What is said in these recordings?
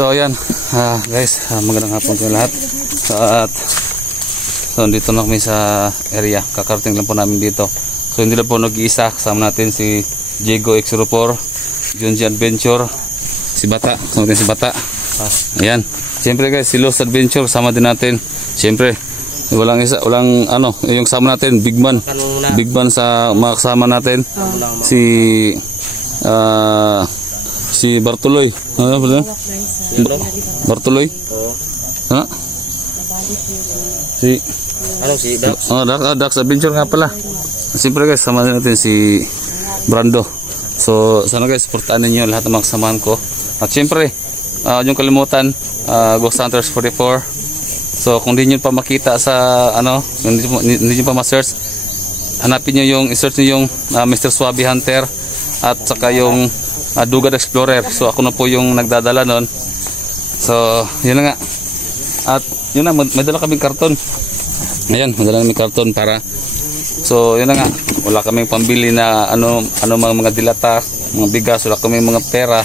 So ayan guys, magandang hapon sa lahat. So dito na kami sa area, kakarating lang po namin dito. So hindi lang po nag-iisa, kasama natin si Diego X04, Junji Adventure, si Bata, kasama natin si Bata. Ayan, siyempre guys, si Lost Adventure, sama din natin. Siyempre, walang ano, yung kasama natin, Big Man sa mga kasama natin. Si Bartuloy. Ano ba? Bartuloy? Ha? Si Dax? Dax Adventure nga pala. Siyempre guys, sama natin si Brando. So, sana guys, supportahan ninyo lahat ng mga kasamahan ko. At siyempre, yung kalimutan, Ghost Hunters 44. So, kung hindi nyo pa makita sa, hindi nyo pa ma-search, hanapin nyo yung, i-search nyo yung Mr. Swaby Hunter at saka yung Dugad Explorer. So ako na po yung nagdadala nun. So yun na nga. At yun na, may dala kaming karton. Ayan, may dala kaming karton para. So yun na nga, wala kaming pambili na mga dilata, mga bigas, wala kaming mga pera.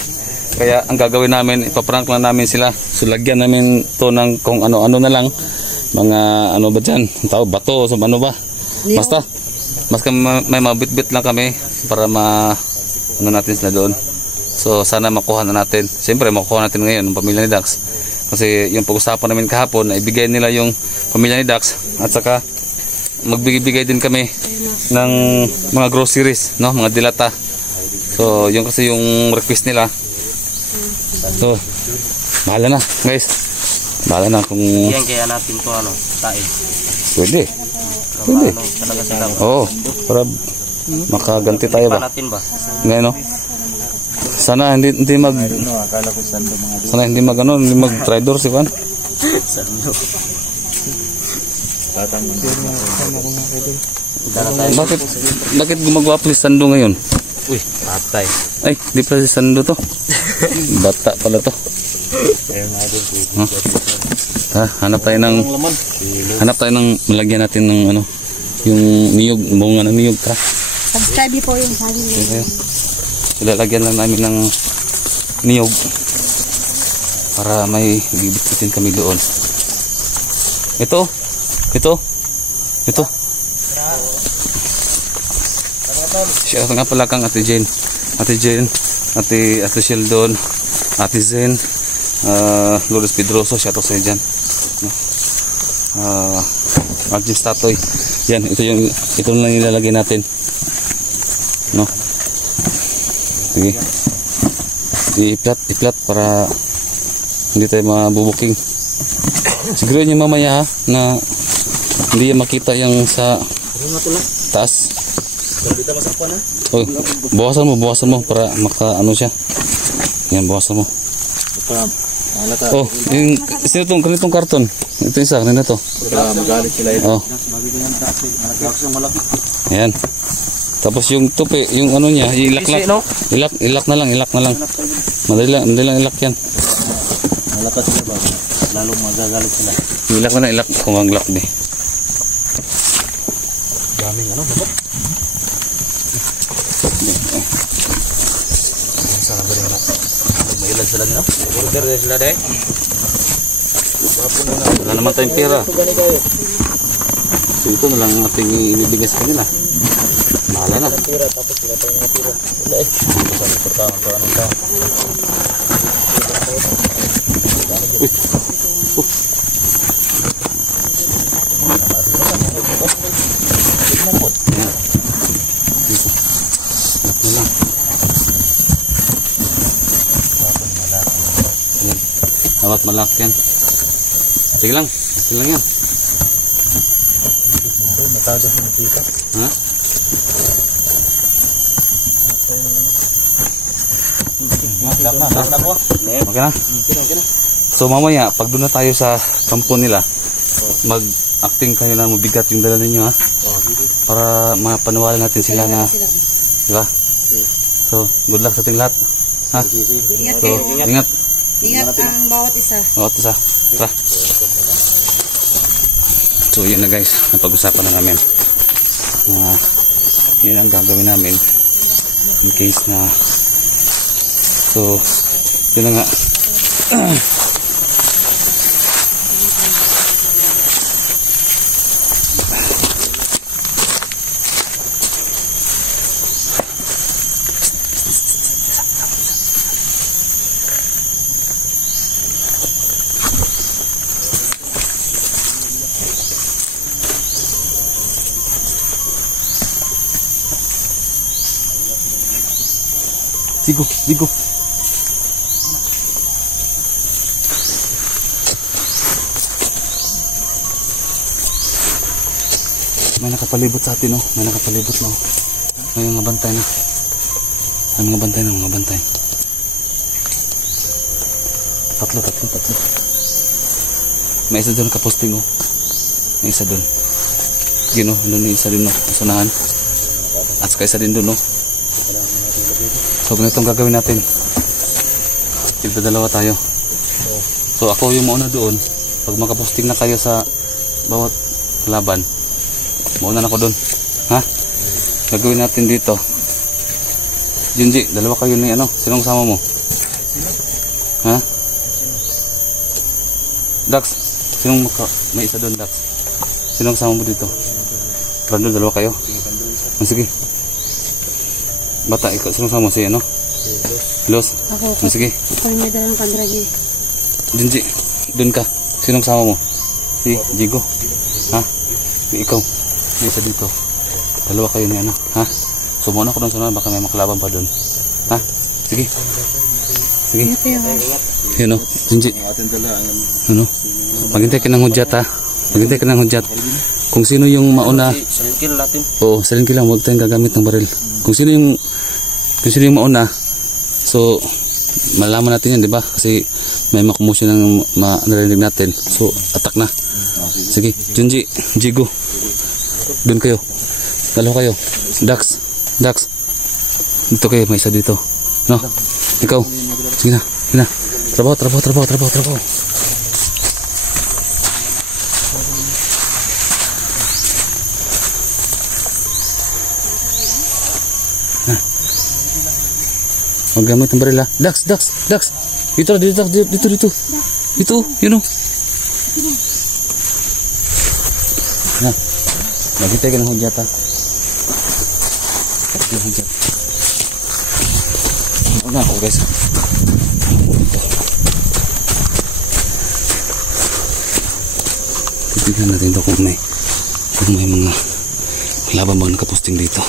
Kaya ang gagawin namin, ipaprank lang namin sila. So lagyan namin to ng kung ano-ano na lang. Mga ano ba dyan, tao, bato, so ano ba. Basta may mabitbit lang kami para natin sila doon. So sana makuha na natin. Siyempre makuha natin ngayon ng pamilya ni Dax. Kasi yung pag-usapan namin kahapon, ibigay nila yung pamilya ni Dax. At saka magbigay din kami ng mga groceries, no? Mga dilata. So yun kasi yung request nila. So bahala na guys. Bahala na kung yan kaya natin to tae. Pwede. Oo, para makaganti tayo ba? Ngayon no? Sana hindi mag-tridor si Juan. Bakit gumagawa pa si Sando ngayon? Uy, patay. Ay, di pala si Sando to. Bata pala to. Hanap tayo ng malagyan natin ng yung niyog, bunga ng niyog. Subscribe po yung sabi niyo. Ilalagyan lang namin ng niyog para may bibitbitin kami doon. Ito. Siya nga pala kang Ate Jane, Ate Sheldon, Ate Zen, Lourdes Pedroso, siya to sa dyan. Arjun Statoy. Yan, ito lang ilalagay natin. No? Sige. I-flat para hindi tayo mabubuking. Siguro nyo mamaya na hindi makita yung sa taas. Oh, bawasan mo para maka siya. Yan, bawasan mo. Oh, yung ganitong karton. Ito isa, kanina to. Magalit sila ito. Oh. Ayan. Tapos yung tupi, yung niya, ilak na lang. Madali lang ilak yan. Malakas sila ba? Lalong magagalit sila. Ilak kung ang lock di. Daming babat. Sana ba rin may ilag sila nila? Order na sila dahil. Wala naman tayong pera. So ito na lang ating inibigay sa kanila. Bahala na. Tira, tapos sila tayo mga tira. Wala eh. Basta may pertahan ko anong tao. Hawak malak yan. Sige lang. Sige lang yan. Matagas na kita. Ha? Okay na? So mamaya, pag doon na tayo sa kampo nila, mag-acting kayo na mabigat yung dala ninyo ha? Para mapaniwala natin sila na, di ba? So, good luck sa ating lahat. Ha? Ingat So, kayo. ingat. Ingat ang bawat isa. Bawat isa. Tara. So, yun na guys. Napag-usapan na namin. Yun ang gagawin namin. In case na. So, yun na nga. Digo, digo. May nakapalibot sa atin, oh. May nakapalibot na, oh. May mga bantay na. May mga bantay na, mga bantay. Tatlo. May isa doon nakaposting, oh. May isa doon. Yun, oh. Doon yung isa din, oh. Usunahan. At saka isa din doon, oh. So ganitong gagawin natin. Dalawa tayo. So ako yung mauna doon. Pag makaposting na kayo sa bawat laban, mauna na ako doon. Ha? Gagawin natin dito. Junji, dalawa kayo ni ano? Sinong sama mo? Ha? Dax, may isa doon, Dax. Sinong sama mo dito? Brando, dalawa kayo? Sige. Bata, ikaw, sinong sama mo? Si ano? Los? Ako. Sige. Ako yung may dalang kandragi. Junji, doon ka. Sinong sama mo? Si Jigo. Ha? Ikaw. May isa dito. Dalawa kayo ni ano. Ha? So muna ko doon sa baka may makalaban pa doon. Ha? Sige. Sige. Ingat kayo, ha? Yun o. Junji. Ano? Maghintay ka ng hudyat, ha? Maghintay ka ng hudyat. Kung sino yung mauna. Salingkil natin. Oo, salingkil lang. Huwag tayong gagamit ng baril. Kung sino yung mauna. So, malaman natin yan, di ba? Kasi may makumusyon ng narinig natin. So, attack na. Sige, Junji, Jigo. Doon kayo. Dalawa kayo. Dax. Dito kayo, may isa dito. No? Ikaw. Sige na. Trabaho. Maggamit ng baril, ha? Dax. Dito, yun o. Na, maghintay ka ng hudyat, ha? Una ako, guys. Titignan natin ito kung may mga laban bang nakaposting dito.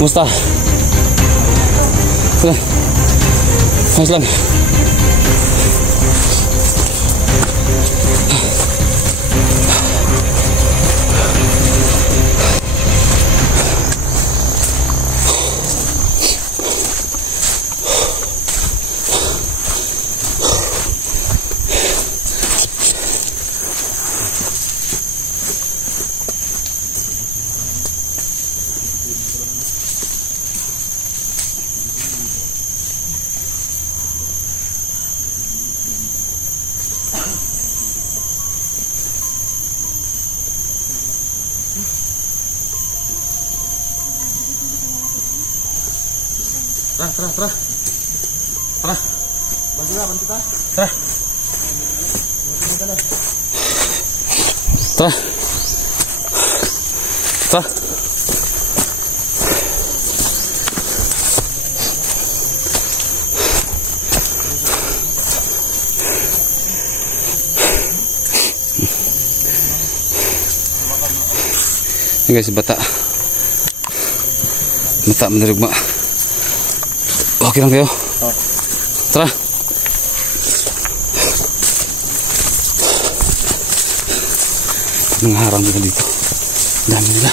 Musta? Tara. Ayos lang. Tara. Bantu ka? Tara. Ini guys, bata menerima. Oke lang kayo. Tara. Mengharang kita dito. Dami nila.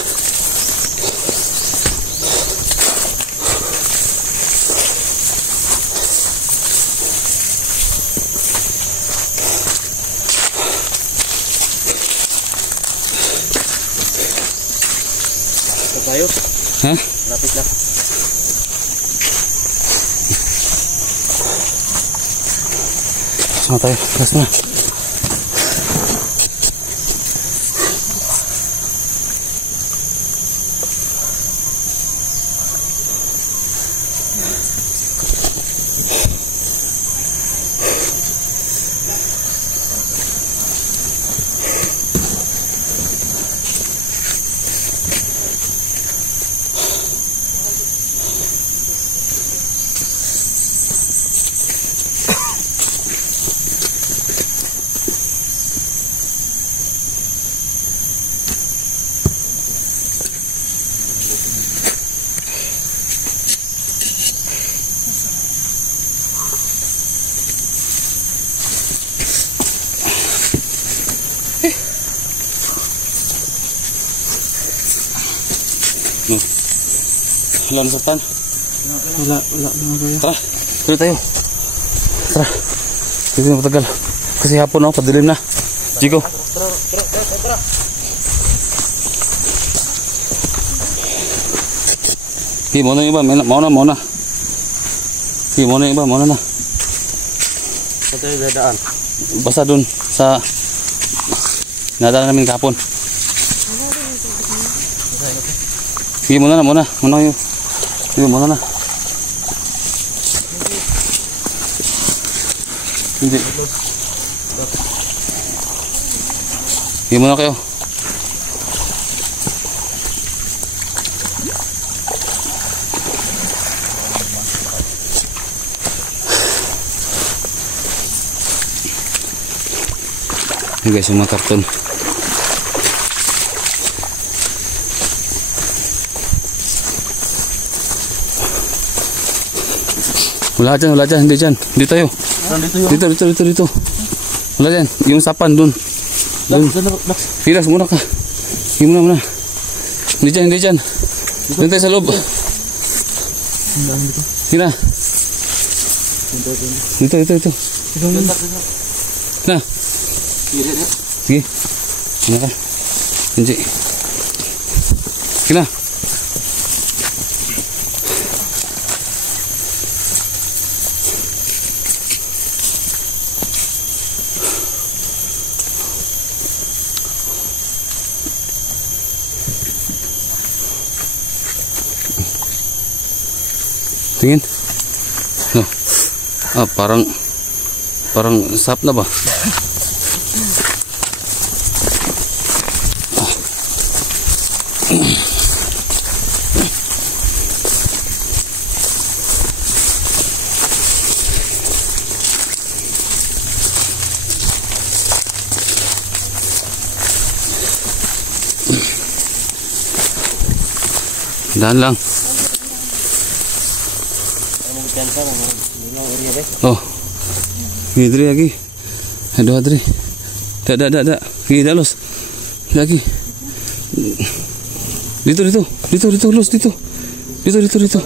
Tayo. Hah? Lapit lang. Sama tayo. Gas na. Wala na satan. Wala. Tara, tuloy tayo. Tara. Hindi na matagal. Kasi hapon na, padilim na. Jigo. Tara. Sige, mauna yung iba. Mauna. Sige, mauna yung iba. Mauna na. Saan tayo dadaan? Basta dun sa nadala namin kahapon. Sige, muna kayo. Sige, muna na. Hindi. Sige, muna kayo. Ini guys, yung mga karton. Wala dyan, hindi dyan. Dito tayo. Dito. Wala dyan, yung sapan dun. Hilas muna ka. Muna. Hindi dyan. Dito tayo sa loob. Hila. Dito. Nah. Sige. Muna ka. Hindi. Hila. Tingin. No. Parang sap na ba? Dahan lang. Oh. Gidri lagi. Aduh Adri. Dak. Gini dalos. Lagi. Dito, los dito. Dito.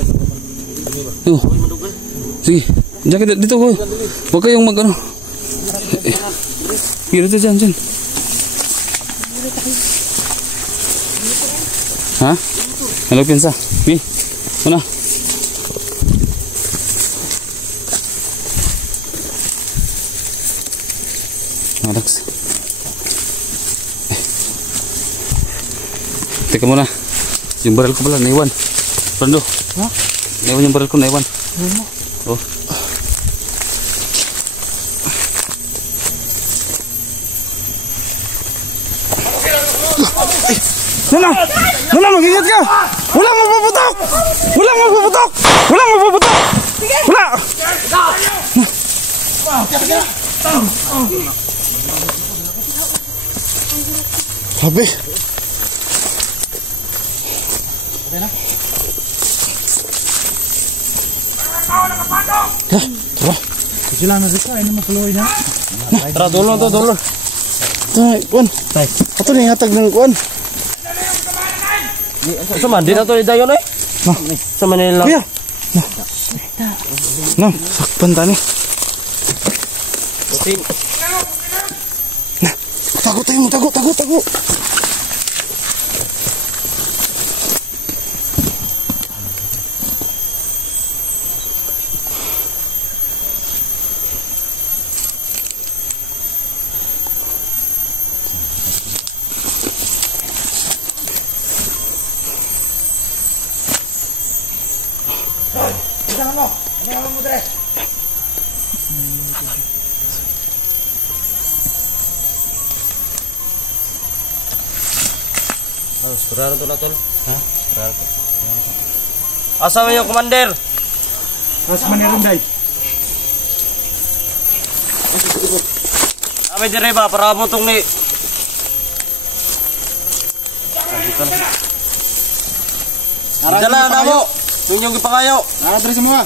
Oh. Sige. Jaket dito ko. Huwag kayong mag-ano. Dito dyan. Ha? Hello, Pinsa. Pi. Mana? Alex. Teka muna. Yung baril ko pala, naiwan. Brando. Ha? Naiwan yung baril ko, naiwan. Oh. Nana, mag-ingat ka! Walang mapuputok! Wala! Sabi. Tara. Sila na dito, ini makuloy na. Tara, dolo. Tay, kuan. Ato ni hatag ng kuan. Sama din ato ni dayon eh. Sama nila. Kuya. No, sakpan tani. Tago. Sekarang tu natin. Ha? Sekarang. Asa man yung commander? Mas manirinday. Kami dire ba para mo tong ni. Dala na mo. Tunyong ipangayo. Nara diri semua.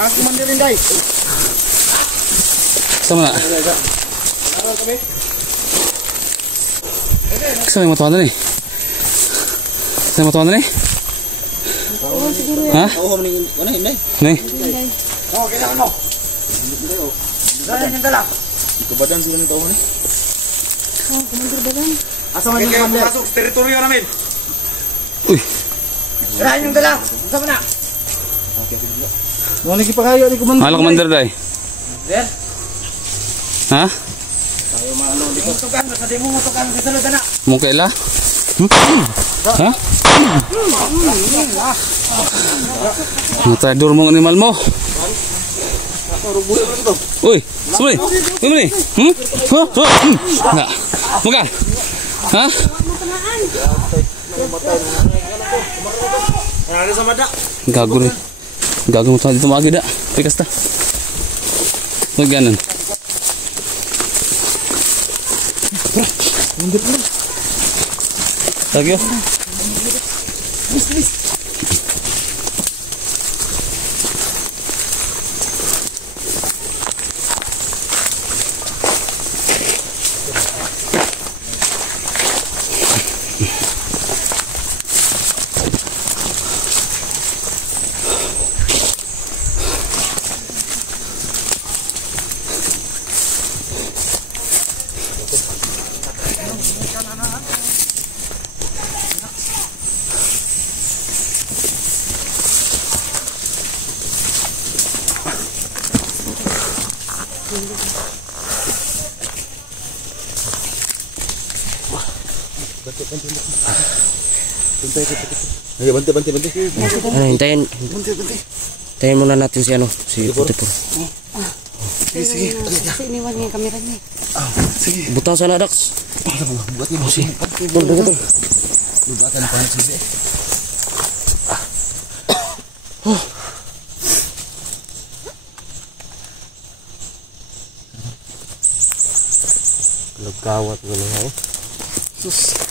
Ang manirinday. Sama na. Saan yung matuwa na ni? Ha? Oo, maning ano hindi. Ni? Oo, kailangan mo. Dala yung dala. Ikubadan sila nito ni. Commander Balang. Asa man yung commander? Masuk teritoryo namin. Uy. Dala yung dala. Sama na. Mo lagi pa kayo ni commander. Halo, Commander Day. Sir. Ha? Tayo maano di ko tukan, sa demo mo tukan sa dala dana. Mungkaila? Ha? Natadur mo animal mo. Uy, sumuli. Sumuli. Ha? Enggak. Bukan. Ha? Ada sama dak. Gago rin. Gago mo dito magi da. Tikas ta. Maganan. Lagi. Ayo bantu. Ano, hintayin. Hintayin muna natin si ano, si Putipur. Sige. Kasi iniwan niya yung kamera niya. Sige. Butang sana, Dax. Buat ni bos. Betul. Lubatan pa sih. Lugawat gini, Sus.